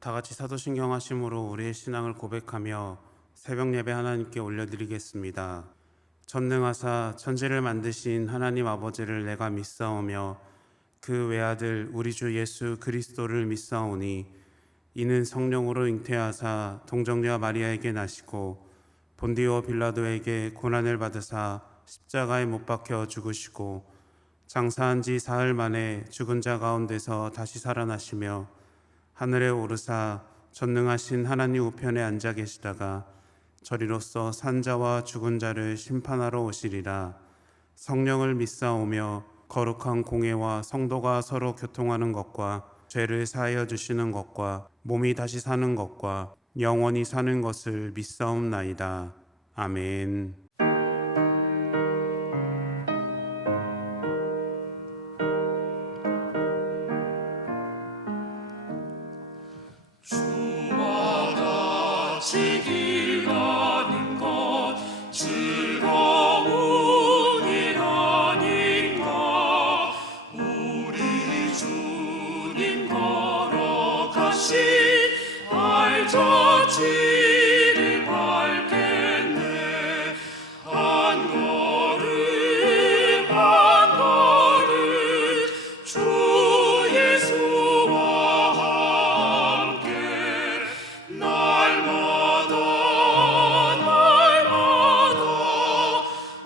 다 같이 사도신경 하심으로 우리의 신앙을 고백하며 새벽 예배 하나님께 올려드리겠습니다. 전능하사 천지를 만드신 하나님 아버지를 내가 믿사오며 그 외아들 우리 주 예수 그리스도를 믿사오니 이는 성령으로 잉태하사 동정녀 마리아에게 나시고 본디오 빌라도에게 고난을 받으사 십자가에 못 박혀 죽으시고 장사한 지 사흘 만에 죽은 자 가운데서 다시 살아나시며 하늘에 오르사 전능하신 하나님 우편에 앉아 계시다가 저리로서 산자와 죽은 자를 심판하러 오시리라. 성령을 믿사오며 거룩한 공회와 성도가 서로 교통하는 것과 죄를 사하여 주시는 것과 몸이 다시 사는 것과 영원히 사는 것을 믿사옵나이다. 아멘. 주와 같이 길 가는 것 즐거운 일 아닌가. 우리 주님 걸어가신 알저지를 밟겠네. 한 걸음 한 걸음 주 예수와 함께 날마다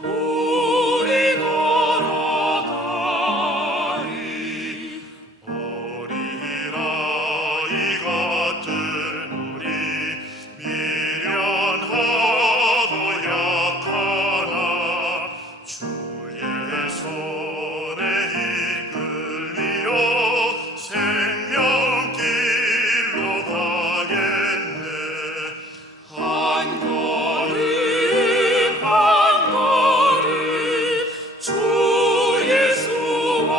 우리 걸어가리. 어린아이 같은 우리 미련하고 약하나 주의 손에 이끌리어 생명길로 가겠네. 한 걸음 한 걸음 주 예수와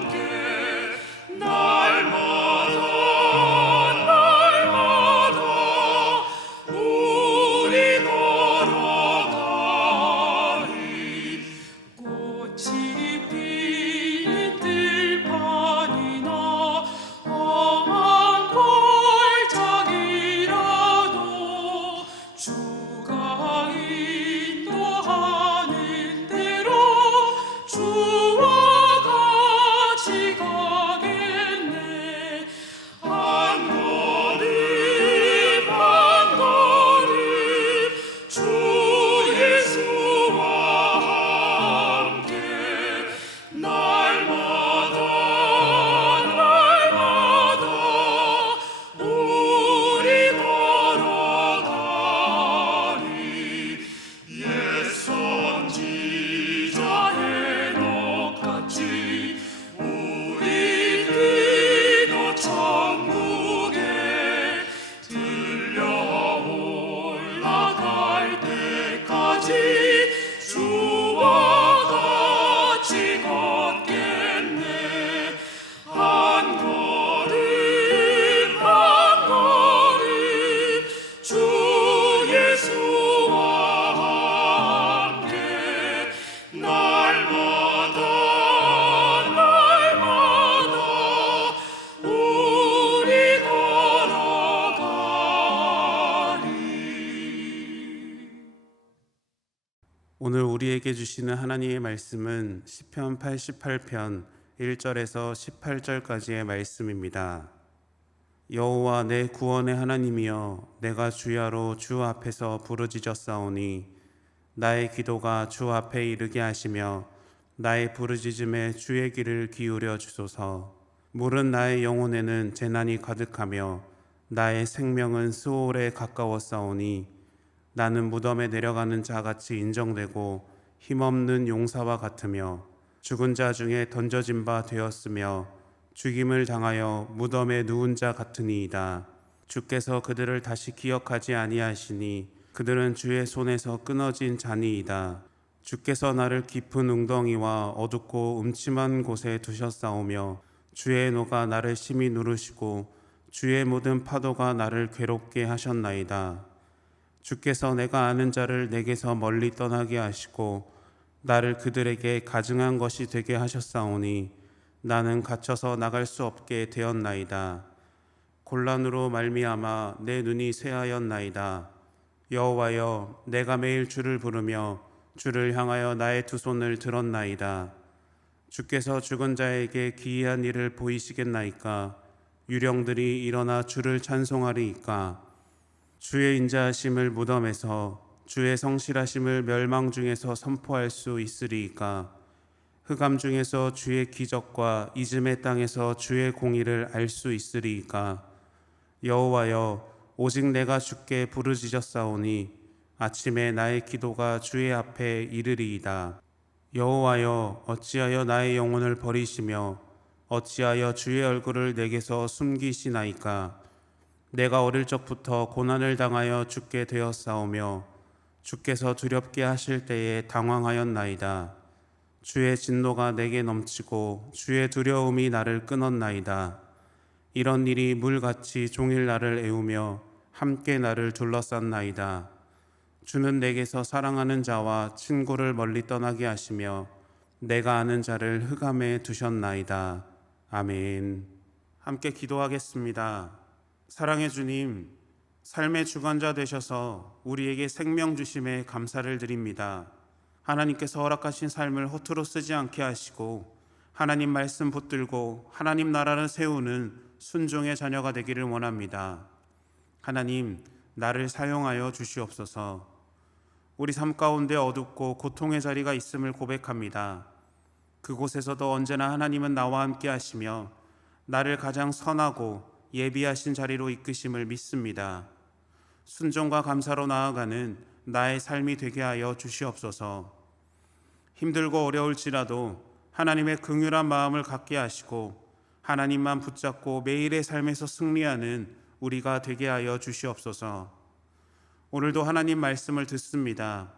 함께 날마다 우리 걸어가리. 꽃이 피는 들판이나 험한 골짜기라도 주가 인도하는 대로 주와 같이 가겠네. 한 걸음 한 걸음 주 예수와 함께 날마다 우리 걸어가리. 옛 선지자 헤녹같이 우리 기도 천국에 들려 올라갈 때까지 주와 같이 걷겠네. 한 걸음 한 걸음 주 예수와 함께 날마다 우리 걸어가리. 오늘 우리에게 주시는 하나님의 말씀은 시편 88편 1절에서 18절까지의 말씀입니다. 여호와 내 구원의 하나님이여, 내가 주야로 주 앞에서 부르짖었사오니 나의 기도가 주 앞에 이르게 하시며 나의 부르짖음에 주의 귀를 기울여 주소서. 물은 나의 영혼에는 재난이 가득하며 나의 생명은 스올에 가까웠사오니 나는 무덤에 내려가는 자같이 인정되고 힘없는 용사와 같으며 죽은 자 중에 던져진 바 되었으며 죽임을 당하여 무덤에 누운 자 같으니이다. 주께서 그들을 다시 기억하지 아니하시니 그들은 주의 손에서 끊어진 자니이다. 주께서 나를 깊은 웅덩이와 어둡고 음침한 곳에 두셨사오며 주의 노가 나를 심히 누르시고 주의 모든 파도가 나를 괴롭게 하셨나이다. 주께서 내가 아는 자를 내게서 멀리 떠나게 하시고 나를 그들에게 가증한 것이 되게 하셨사오니 나는 갇혀서 나갈 수 없게 되었나이다. 곤란으로 말미암아 내 눈이 쇠하였나이다. 여호와여, 내가 매일 주를 부르며 주를 향하여 나의 두 손을 들었나이다. 주께서 죽은 자에게 기이한 일을 보이시겠나이까? 유령들이 일어나 주를 찬송하리이까? 주의 인자하심을 무덤에서, 주의 성실하심을 멸망 중에서 선포할 수 있으리이까? 흑암 중에서 주의 기적과 이즘의 땅에서 주의 공의를 알 수 있으리이까? 여호와여, 오직 내가 주께 부르짖었사오니 아침에 나의 기도가 주의 앞에 이르리이다. 여호와여, 어찌하여 나의 영혼을 버리시며 어찌하여 주의 얼굴을 내게서 숨기시나이까? 내가 어릴 적부터 고난을 당하여 죽게 되었사오며 주께서 두렵게 하실 때에 당황하였나이다. 주의 진노가 내게 넘치고 주의 두려움이 나를 끊었나이다. 이런 일이 물같이 종일 나를 애우며 함께 나를 둘러쌌나이다. 주는 내게서 사랑하는 자와 친구를 멀리 떠나게 하시며 내가 아는 자를 흑암에 두셨나이다. 아멘. 함께 기도하겠습니다. 사랑의 주님, 삶의 주관자 되셔서 우리에게 생명 주심에 감사를 드립니다. 하나님께서 허락하신 삶을 허투루 쓰지 않게 하시고 하나님 말씀 붙들고 하나님 나라를 세우는 순종의 자녀가 되기를 원합니다. 하나님, 나를 사용하여 주시옵소서. 우리 삶 가운데 어둡고 고통의 자리가 있음을 고백합니다. 그곳에서도 언제나 하나님은 나와 함께 하시며 나를 가장 선하고 예비하신 자리로 이끄심을 믿습니다. 순종과 감사로 나아가는 나의 삶이 되게 하여 주시옵소서. 힘들고 어려울지라도 하나님의 긍휼한 마음을 갖게 하시고 하나님만 붙잡고 매일의 삶에서 승리하는 우리가 되게 하여 주시옵소서. 오늘도 하나님 말씀을 듣습니다.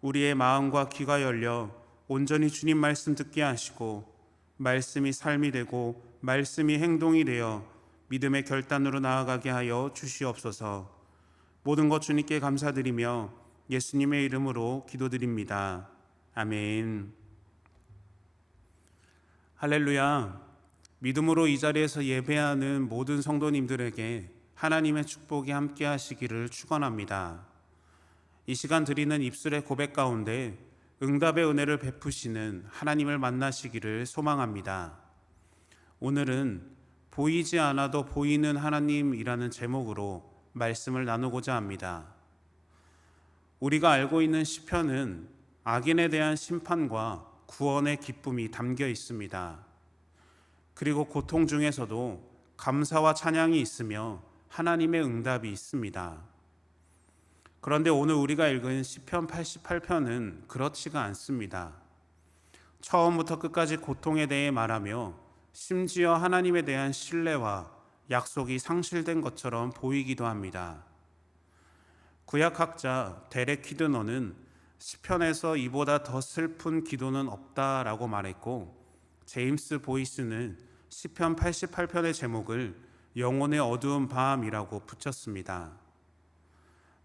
우리의 마음과 귀가 열려 온전히 주님 말씀 듣게 하시고 말씀이 삶이 되고 말씀이 행동이 되어 믿음의 결단으로 나아가게 하여 주시옵소서. 모든 것 주님께 감사드리며 예수님의 이름으로 기도드립니다. 아멘. 할렐루야. 믿음으로 이 자리에서 예배하는 모든 성도님들에게 하나님의 축복이 함께 하시기를 축원합니다. 이 시간 드리는 입술의 고백 가운데 응답의 은혜를 베푸시는 하나님을 만나시기를 소망합니다. 오늘은 보이지 않아도 보이는 하나님이라는 제목으로 말씀을 나누고자 합니다. 우리가 알고 있는 시편은 악인에 대한 심판과 구원의 기쁨이 담겨 있습니다. 그리고 고통 중에서도 감사와 찬양이 있으며 하나님의 응답이 있습니다. 그런데 오늘 우리가 읽은 시편 88편은 그렇지가 않습니다. 처음부터 끝까지 고통에 대해 말하며 심지어 하나님에 대한 신뢰와 약속이 상실된 것처럼 보이기도 합니다. 구약학자 데렉 키드너는 시편에서 이보다 더 슬픈 기도는 없다라고 말했고, 제임스 보이스는 시편 88편의 제목을 영혼의 어두운 밤이라고 붙였습니다.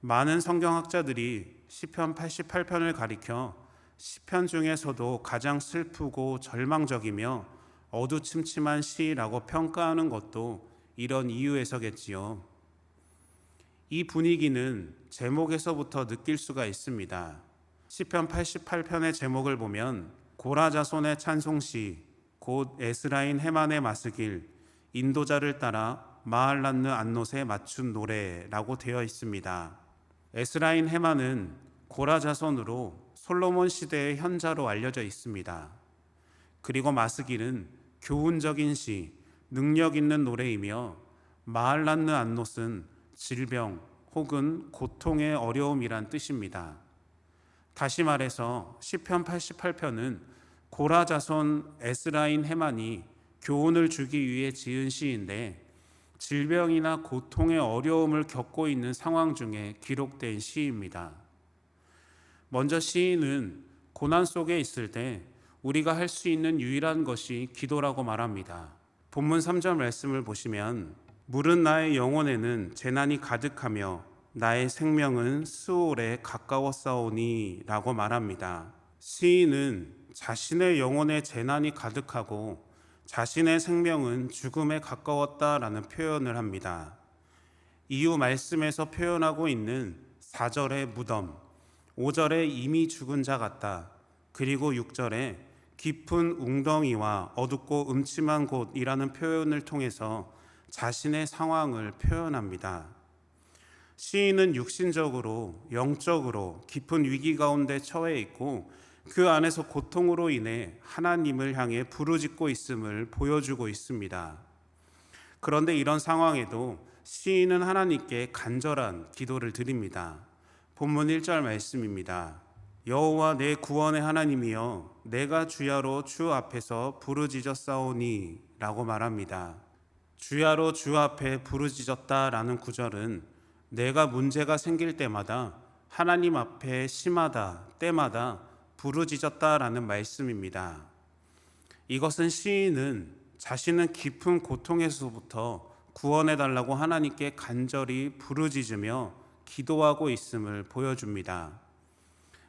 많은 성경학자들이 시편 88편을 가리켜 시편 중에서도 가장 슬프고 절망적이며 어두침침한 시라고 평가하는 것도 이런 이유에서겠지요. 이 분위기는 제목에서부터 느낄 수가 있습니다. 시편 88편의 제목을 보면 고라 자손의 찬송시, 곧 에스라인 헤만의 마스길, 인도자를 따라 마할란느 안노스에 맞춘 노래라고 되어 있습니다. 에스라인 헤만은 고라 자손으로 솔로몬 시대의 현자로 알려져 있습니다. 그리고 마스길은 교훈적인 시, 능력 있는 노래이며 마할란느 안노스는 질병 혹은 고통의 어려움이란 뜻입니다. 다시 말해서 시편 88편은 고라 자손 에스라인 헤만이 교훈을 주기 위해 지은 시인데 질병이나 고통의 어려움을 겪고 있는 상황 중에 기록된 시입니다. 먼저 시인은 고난 속에 있을 때 우리가 할 수 있는 유일한 것이 기도라고 말합니다. 본문 3절 말씀을 보시면 물은 나의 영혼에는 재난이 가득하며 나의 생명은 스올에 가까웠사오니 라고 말합니다. 시인은 자신의 영혼에 재난이 가득하고 자신의 생명은 죽음에 가까웠다라는 표현을 합니다. 이후 말씀에서 표현하고 있는 4절의 무덤, 5절에 이미 죽은 자 같다, 그리고 6절에 깊은 웅덩이와 어둡고 음침한 곳이라는 표현을 통해서 자신의 상황을 표현합니다. 시인은 육신적으로, 영적으로 깊은 위기 가운데 처해 있고 그 안에서 고통으로 인해 하나님을 향해 부르짖고 있음을 보여주고 있습니다. 그런데 이런 상황에도 시인은 하나님께 간절한 기도를 드립니다. 본문 1절 말씀입니다. 여호와 내 구원의 하나님이여, 내가 주야로 주 앞에서 부르짖었사오니 라고 말합니다. 주야로 주 앞에 부르짖었다라는 구절은 내가 문제가 생길 때마다 하나님 앞에 심하다 때마다 부르짖었다라는 말씀입니다. 이것은 시인은 자신은 깊은 고통에서부터 구원해달라고 하나님께 간절히 부르짖으며 기도하고 있음을 보여줍니다.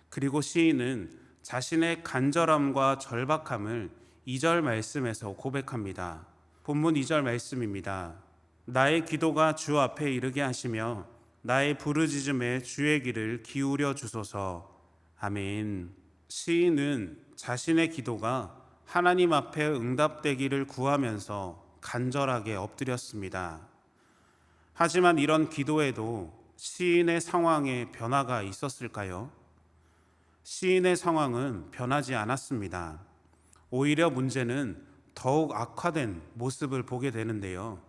그리고 시인은 자신의 간절함과 절박함을 2절 말씀에서 고백합니다. 본문 2절 말씀입니다. 나의 기도가 주 앞에 이르게 하시며 나의 부르짖음에 주의 귀를 기울여 주소서. 아멘. 시인은 자신의 기도가 하나님 앞에 응답되기를 구하면서 간절하게 엎드렸습니다. 하지만 이런 기도에도 시인의 상황에 변화가 있었을까요? 시인의 상황은 변하지 않았습니다. 오히려 문제는 더욱 악화된 모습을 보게 되는데요.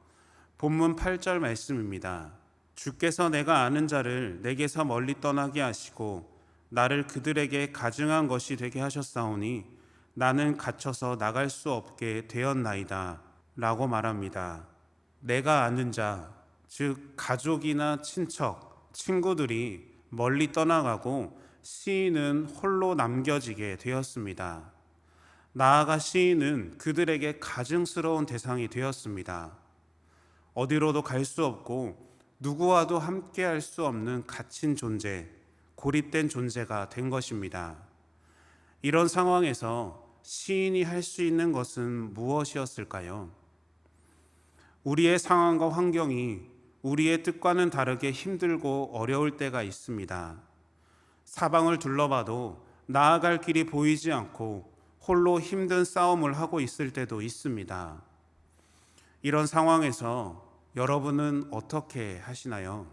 본문 8절 말씀입니다. 주께서 내가 아는 자를 내게서 멀리 떠나게 하시고 나를 그들에게 가증한 것이 되게 하셨사오니 나는 갇혀서 나갈 수 없게 되었나이다 라고 말합니다. 내가 아는 자, 즉 가족이나 친척, 친구들이 멀리 떠나가고 시인은 홀로 남겨지게 되었습니다. 나아가 시인은 그들에게 가증스러운 대상이 되었습니다. 어디로도 갈 수 없고 누구와도 함께 할 수 없는 갇힌 존재, 고립된 존재가 된 것입니다. 이런 상황에서 시인이 할 수 있는 것은 무엇이었을까요? 우리의 상황과 환경이 우리의 뜻과는 다르게 힘들고 어려울 때가 있습니다. 사방을 둘러봐도 나아갈 길이 보이지 않고 홀로 힘든 싸움을 하고 있을 때도 있습니다. 이런 상황에서 여러분은 어떻게 하시나요?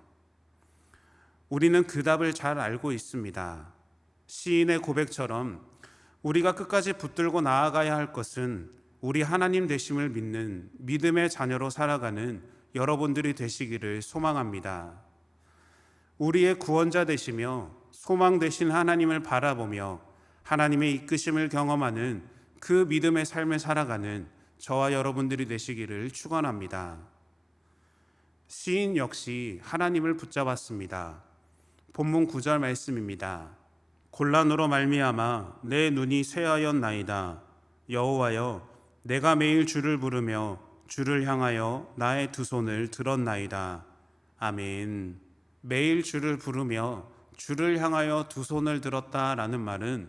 우리는 그 답을 잘 알고 있습니다. 시인의 고백처럼 우리가 끝까지 붙들고 나아가야 할 것은 우리 하나님 되심을 믿는 믿음의 자녀로 살아가는 여러분들이 되시기를 소망합니다. 우리의 구원자 되시며 소망 되신 하나님을 바라보며 하나님의 이끄심을 경험하는 그 믿음의 삶을 살아가는 저와 여러분들이 되시기를 축원합니다. 시인 역시 하나님을 붙잡았습니다. 본문 9절 말씀입니다. 곤란으로 말미암아 내 눈이 쇠하였나이다. 여호와여, 내가 매일 주를 부르며 주를 향하여 나의 두 손을 들었나이다. 아멘. 매일 주를 부르며 주를 향하여 두 손을 들었다라는 말은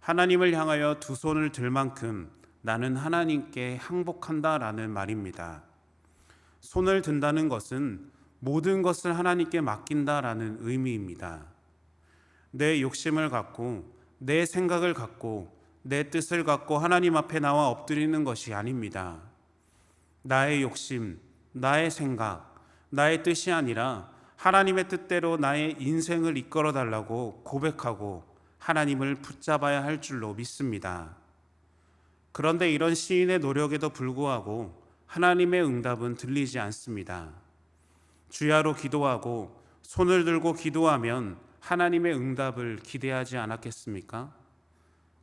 하나님을 향하여 두 손을 들 만큼 나는 하나님께 항복한다라는 말입니다. 손을 든다는 것은 모든 것을 하나님께 맡긴다라는 의미입니다. 내 욕심을 갖고 내 생각을 갖고 내 뜻을 갖고 하나님 앞에 나와 엎드리는 것이 아닙니다. 나의 욕심, 나의 생각, 나의 뜻이 아니라 하나님의 뜻대로 나의 인생을 이끌어 달라고 고백하고 하나님을 붙잡아야 할 줄로 믿습니다. 그런데 이런 시인의 노력에도 불구하고 하나님의 응답은 들리지 않습니다. 주야로 기도하고 손을 들고 기도하면 하나님의 응답을 기대하지 않았겠습니까?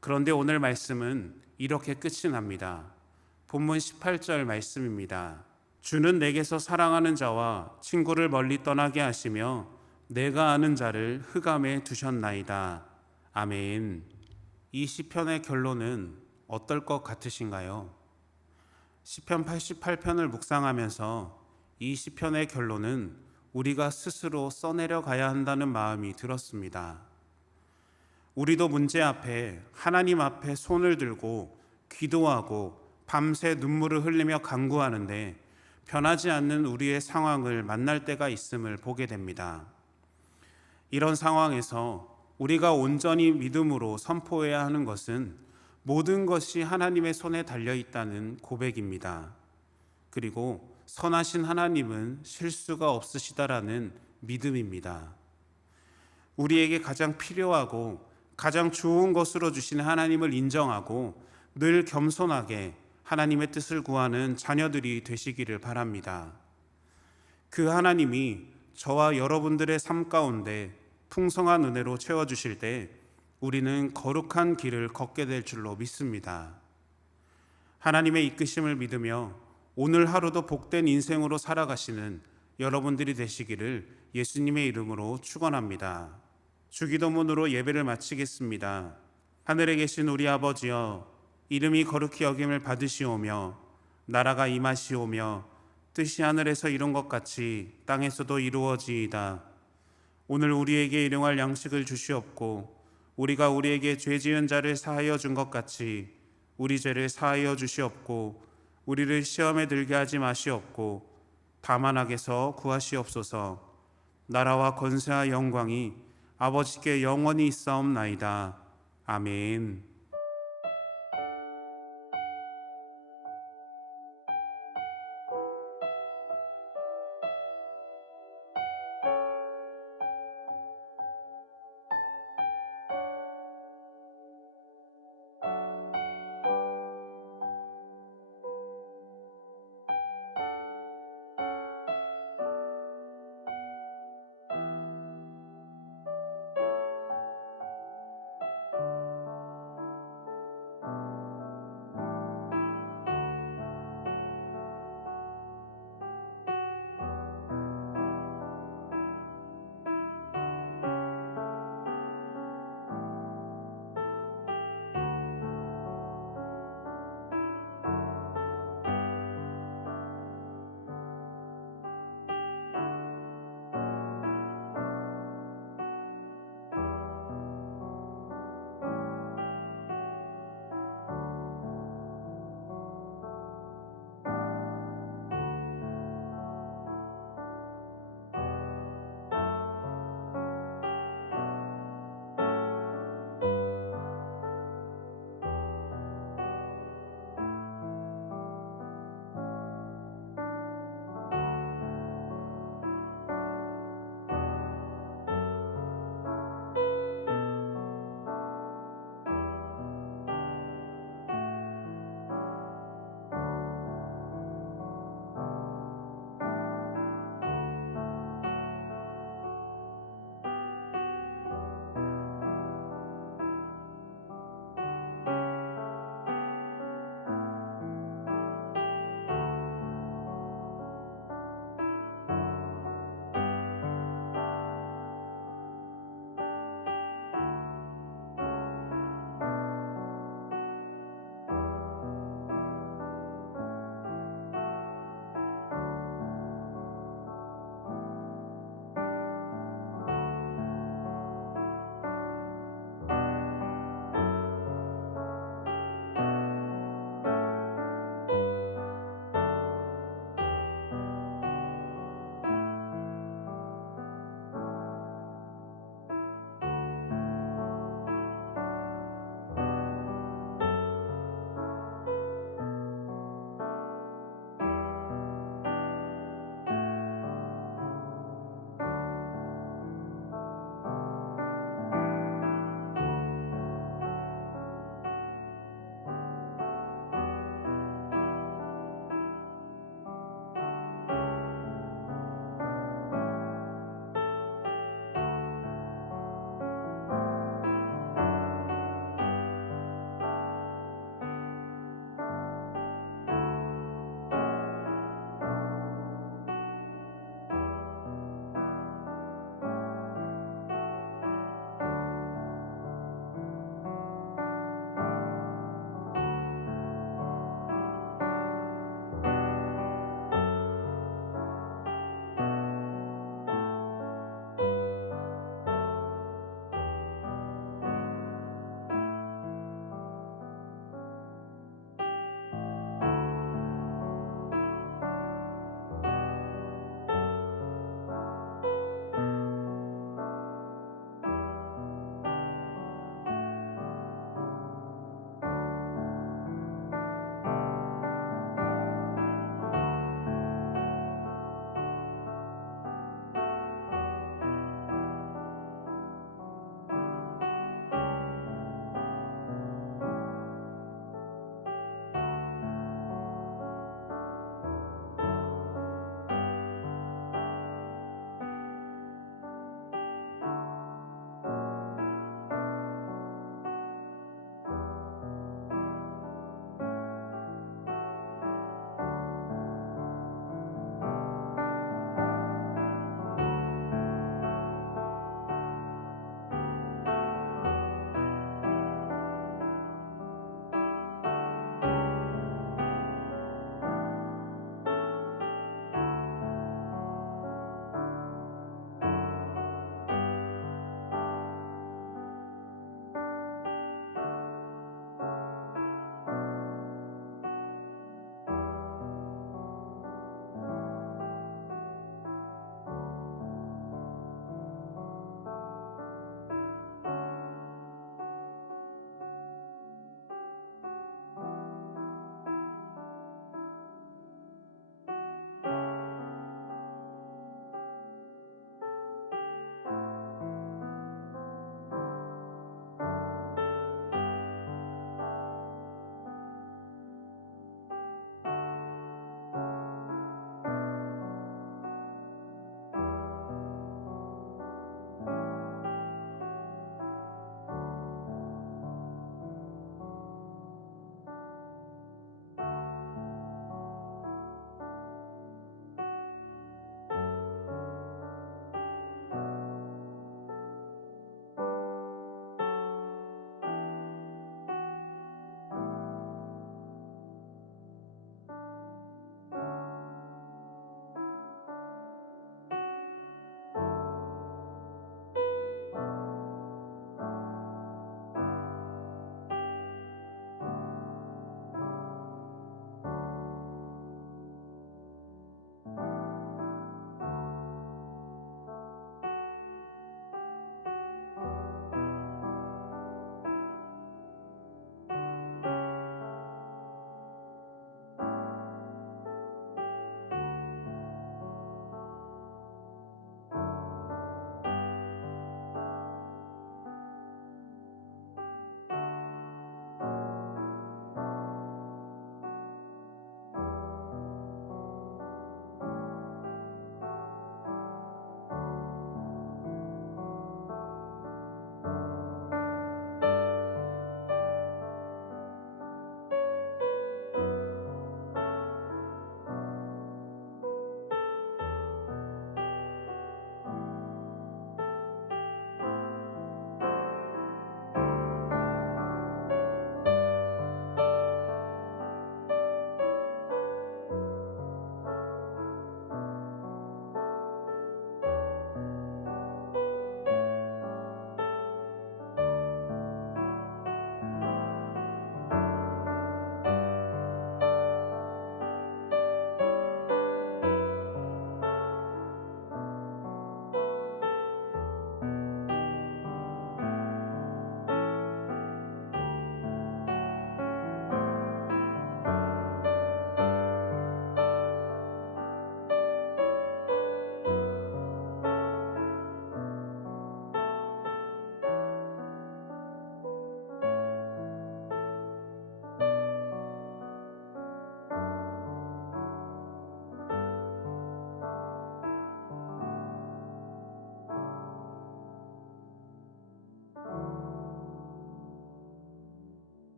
그런데 오늘 말씀은 이렇게 끝이 납니다. 본문 18절 말씀입니다. 주는 내게서 사랑하는 자와 친구를 멀리 떠나게 하시며 내가 아는 자를 흑암에 두셨나이다. 아멘. 이 시편의 결론은 어떨 것 같으신가요? 시편 88편을 묵상하면서 이 시편의 결론은 우리가 스스로 써내려 가야 한다는 마음이 들었습니다. 우리도 문제 앞에 하나님 앞에 손을 들고 기도하고 밤새 눈물을 흘리며 간구하는데 변하지 않는 우리의 상황을 만날 때가 있음을 보게 됩니다. 이런 상황에서 우리가 온전히 믿음으로 선포해야 하는 것은 모든 것이 하나님의 손에 달려 있다는 고백입니다. 그리고 선하신 하나님은 실수가 없으시다라는 믿음입니다. 우리에게 가장 필요하고 가장 좋은 것으로 주시는 하나님을 인정하고 늘 겸손하게 하나님의 뜻을 구하는 자녀들이 되시기를 바랍니다. 그 하나님이 저와 여러분들의 삶 가운데 풍성한 은혜로 채워주실 때 우리는 거룩한 길을 걷게 될 줄로 믿습니다. 하나님의 이끄심을 믿으며 오늘 하루도 복된 인생으로 살아가시는 여러분들이 되시기를 예수님의 이름으로 축원합니다. 주기도문으로 예배를 마치겠습니다. 하늘에 계신 우리 아버지여, 이름이 거룩히 여김을 받으시오며 나라가 임하시오며 뜻이 하늘에서 이룬 것 같이 땅에서도 이루어지이다. 오늘 우리에게 일용할 양식을 주시옵고 우리가 우리에게 죄 지은 자를 사하여 준 것 같이 우리 죄를 사하여 주시옵고 우리를 시험에 들게 하지 마시옵고 다만 악에서 구하시옵소서. 나라와 권세와 영광이 아버지께 영원히 있사옵나이다. 아멘.